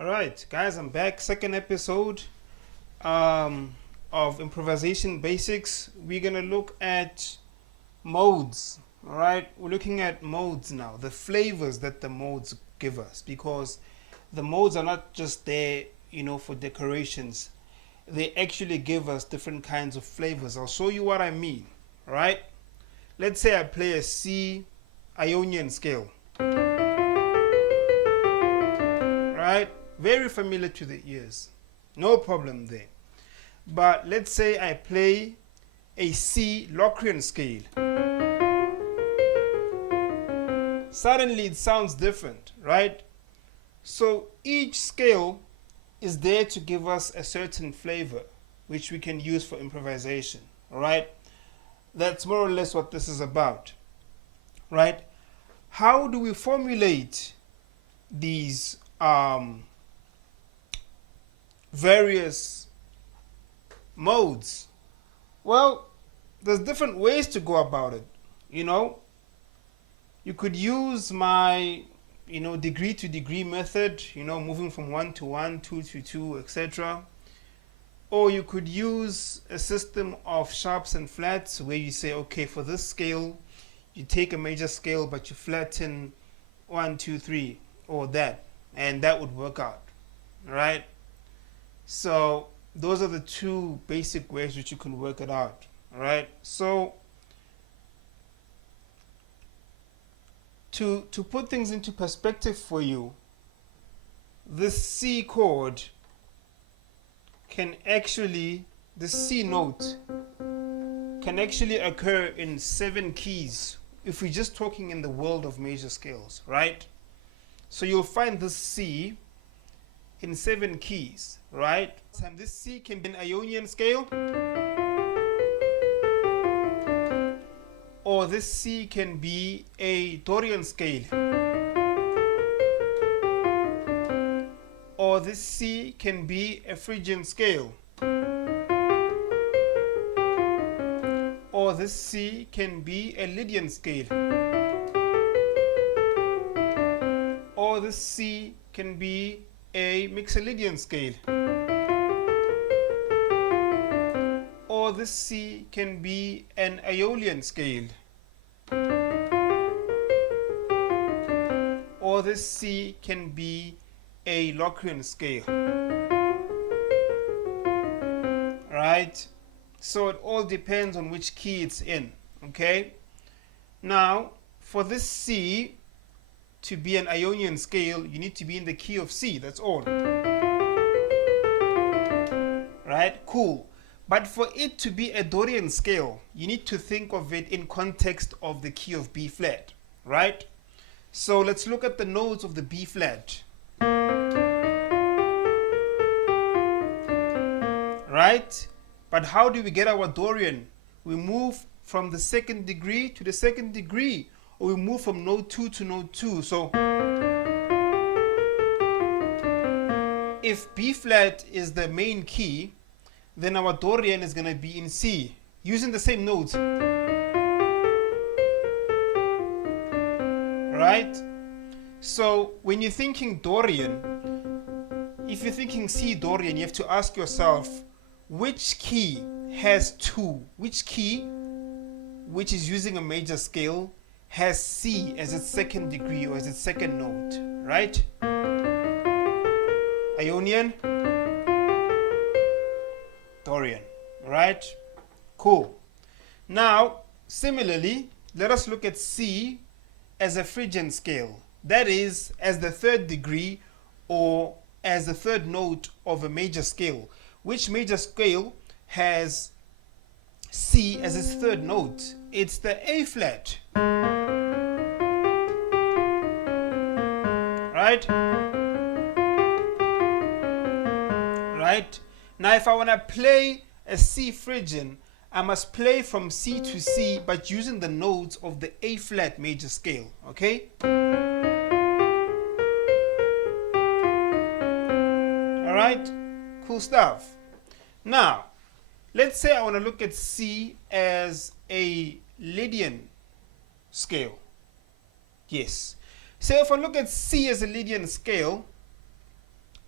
All right, guys, I'm back. Second episode of improvisation basics. We're gonna look at modes. All right, we're looking at modes now, the flavors that the modes give us, because the modes are not just there, for decorations. They actually give us different kinds of flavors. I'll show you what I mean. All right, let's say I play a C Ionian scale. Right? Very familiar to the ears. No problem there. But let's say I play a C Locrian scale. Suddenly it sounds different, right? So each scale is there to give us a certain flavor, which we can use for improvisation, all right? That's more or less what this is about, right? How do we formulate these various modes? Well, there's different ways to go about it. You could use my degree to degree method, moving from 1 to 1, 2 to 2, etc. Or you could use a system of sharps and flats where you say, okay, for this scale you take a major scale but you flatten 1, 2, 3, or that, and that would work out, right? So those are the two basic ways which you can work it out, right? So to put things into perspective for you, this C chord can actually, the C note can actually occur in 7 keys if we're just talking in the world of major scales, right? So you'll find this C in 7 keys, right? And this C can be an Ionian scale, or this C can be a Dorian scale, or this C can be a Phrygian scale, or this C can be a Lydian scale, or this C can be a Mixolydian scale, or this C can be an Aeolian scale, or this C can be a Locrian scale, right? So it all depends on which key it's in, okay? Now, for this C to be an Ionian scale, you need to be in the key of C, that's all. Right? Cool. But for it to be a Dorian scale, you need to think of it in context of the key of B flat, right? So let's look at the notes of the B flat. Right? But how do we get our Dorian? We move from the second degree to the second degree, or we move from note 2 to note 2. So if B flat is the main key, then our Dorian is going to be in C, using the same notes. Right? So when you're thinking Dorian, if you're thinking C Dorian, you have to ask yourself, which key has 2? Which key, which is using a major scale, has C as its second degree or as its second note, right? Ionian, Dorian, right? Cool. Now, similarly, let us look at C as a Phrygian scale. That is, as the third degree or as the third note of a major scale. Which major scale has C as its third note? It's the A flat. Right? Right? Now if I want to play a C Phrygian, I must play from C to C, but using the notes of the A flat major scale. Okay? Alright? Cool stuff. Now, let's say I want to look at C as a Lydian scale. Yes. So if I look at C as a Lydian scale,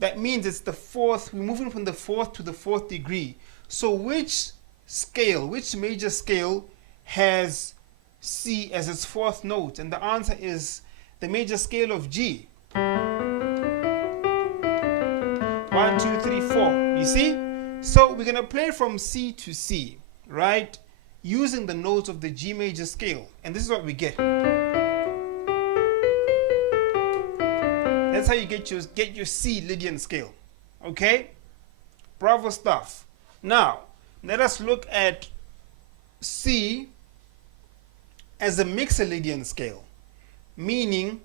that means it's the fourth. We're moving from the fourth to the fourth degree. So which scale, which major scale has C as its fourth note? And the answer is the major scale of G. 1, 2, 3, 4. You see? So we're going to play from C to C, right? Using the notes of the G major scale. And this is what we get. That's how you get your C Lydian scale. Okay? Bravo stuff. Now, let us look at C as a Mixolydian scale. Meaning,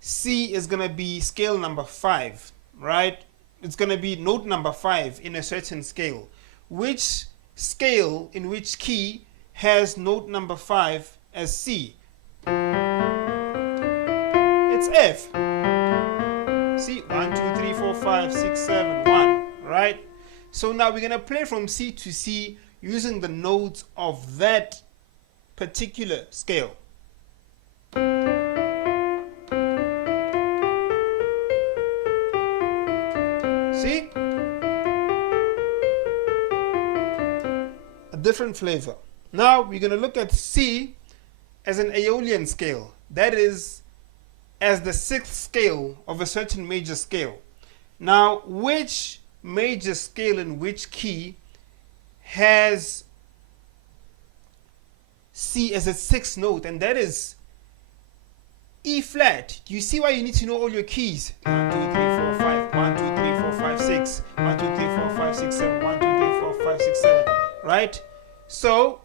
C is going to be scale number 5, right? It's going to be note number 5 in a certain scale. Which scale in which key has note number 5 as C? It's F. See, 1, 2, 3, 4, 5, 6, 7, 1, right? So now we're going to play from C to C using the notes of that particular scale. See? A different flavor. Now we're going to look at C as an Aeolian scale. That is, as the 6th scale of a certain major scale. Now, which major scale in which key has C as its 6th note? And that is E flat. Do you see why you need to know all your keys? 1, 2, 3, 4, 5. 1, 2, 3, 4, 5, 6. 1, 2, 3, 4, 5, 6, 7. 1, 2, 3, 4, 5, 6, 7. Right? So,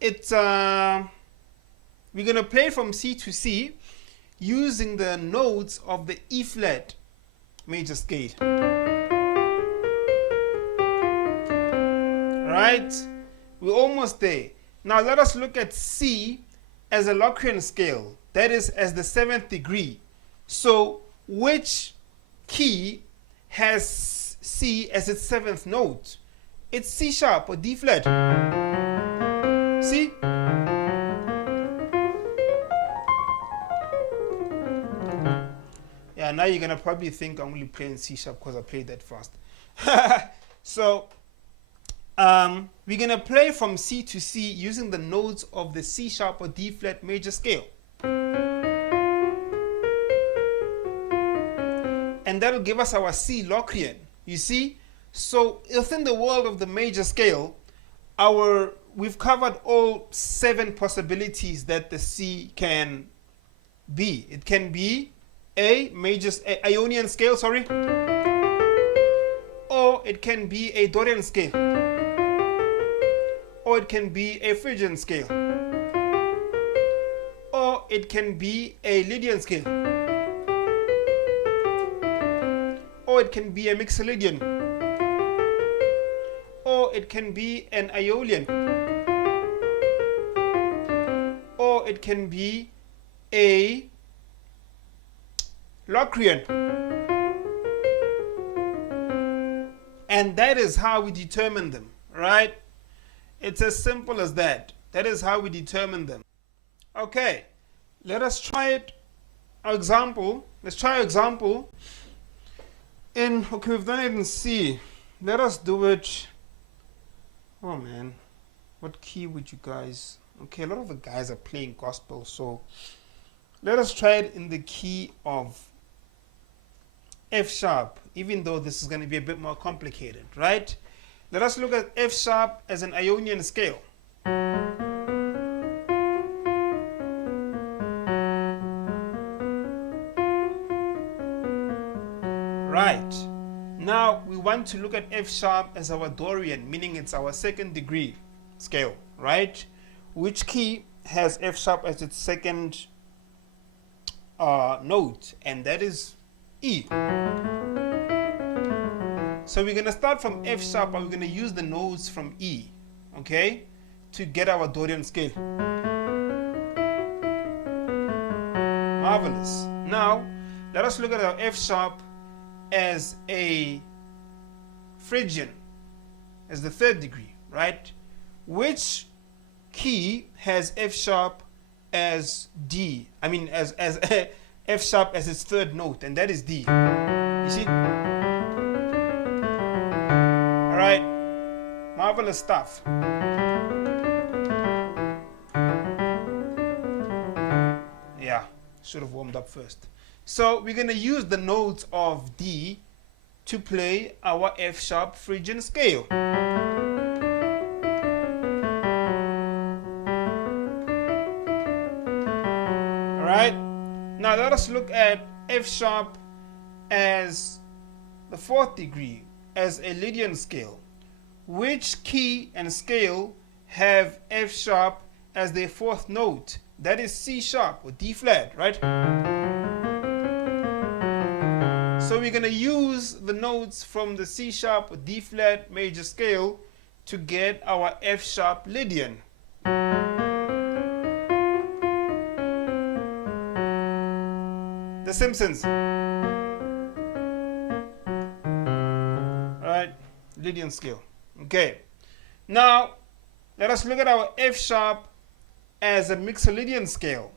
it's we're going to play from C to C using the notes of the E flat major scale. Right? We're almost there. Now let us look at C as a Locrian scale. That is as the 7th degree. So which key has C as its 7th note? It's C sharp or D flat. See? Yeah, now you're going to probably think I'm only playing C sharp because I played that fast. So, we're going to play from C to C using the notes of the C sharp or D flat major scale. And that'll give us our C Locrian. You see? So, within the world of the major scale, we've covered all 7 possibilities that the C can be. It can be a Ionian scale, or it can be a Dorian scale, or it can be a Phrygian scale, or it can be a Lydian scale, or it can be a Mixolydian, or it can be an Aeolian, or it can be a Locrian. And that is how we determine them, right? It's as simple as that. That is how we determine them. Okay, let us try it. Example. Let's try example. Okay, we've done it in C. Let us do it. Oh man, what key would you guys? Okay, a lot of the guys are playing gospel, so let us try it in the key of F sharp, even though this is going to be a bit more complicated, right? Let us look at F sharp as an Ionian scale. Right. Now we want to look at F sharp as our Dorian, meaning it's our 2nd degree scale, right? Which key has F sharp as its 2nd note? And that is E. So we're going to start from F sharp, and we're going to use the notes from E, okay, to get our Dorian scale. Marvelous. Now, let us look at our F sharp as a Phrygian, as the 3rd degree, right? Which key has F sharp as D? I mean, as F sharp as its 3rd note, and that is D. You see? Alright, marvelous stuff. Yeah, should have warmed up first. So we're going to use the notes of D to play our F sharp Phrygian scale. Alright, now let us look at F sharp as the fourth degree, as a Lydian scale. Which key and scale have F sharp as their fourth note? That is C sharp or D flat, right? So we're going to use the notes from the C sharp or D flat major scale to get our F sharp Lydian. The Simpsons. Alright, Lydian scale. Okay. Now, let us look at our F sharp as a Mixolydian scale.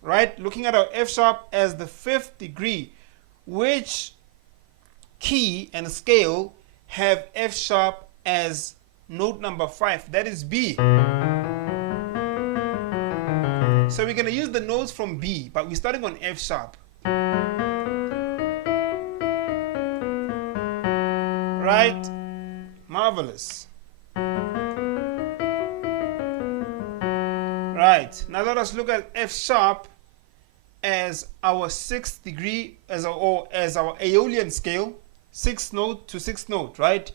Right? Looking at our F sharp as the fifth degree. Which key and scale have F sharp as note number 5? That is B. So we're going to use the notes from B, but we're starting on F sharp. Right? Marvelous. Right. Now let us look at F sharp as our sixth degree, as our Aeolian scale, sixth note to sixth note, right?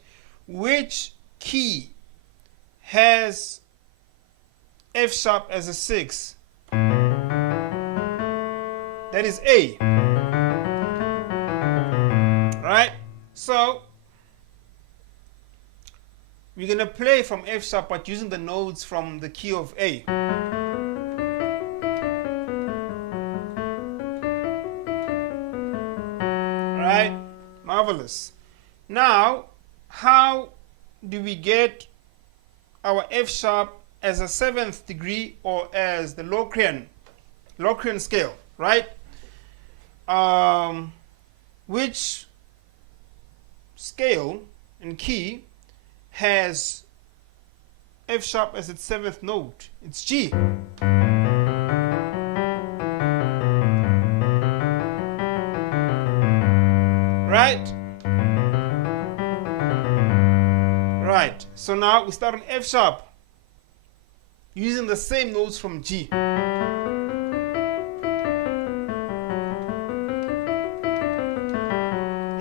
Which key has F sharp as a sixth? That is A. Right? So we're going to play from F sharp but using the notes from the key of A. Right? Marvelous. Now, how do we get our F sharp as a seventh degree or as the Locrian scale, right? Which scale and key has F sharp as its seventh note? It's G. Right? Right. So now we start on F sharp using the same notes from G.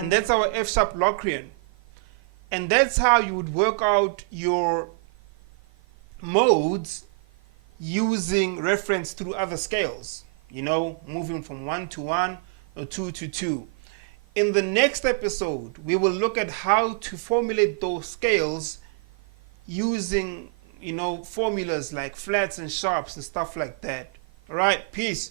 And that's our F sharp Locrian. And that's how you would work out your modes using reference through other scales. You know, moving from 1 to 1 or 2 to 2. In the next episode, we will look at how to formulate those scales using, formulas like flats and sharps and stuff like that. All right, peace.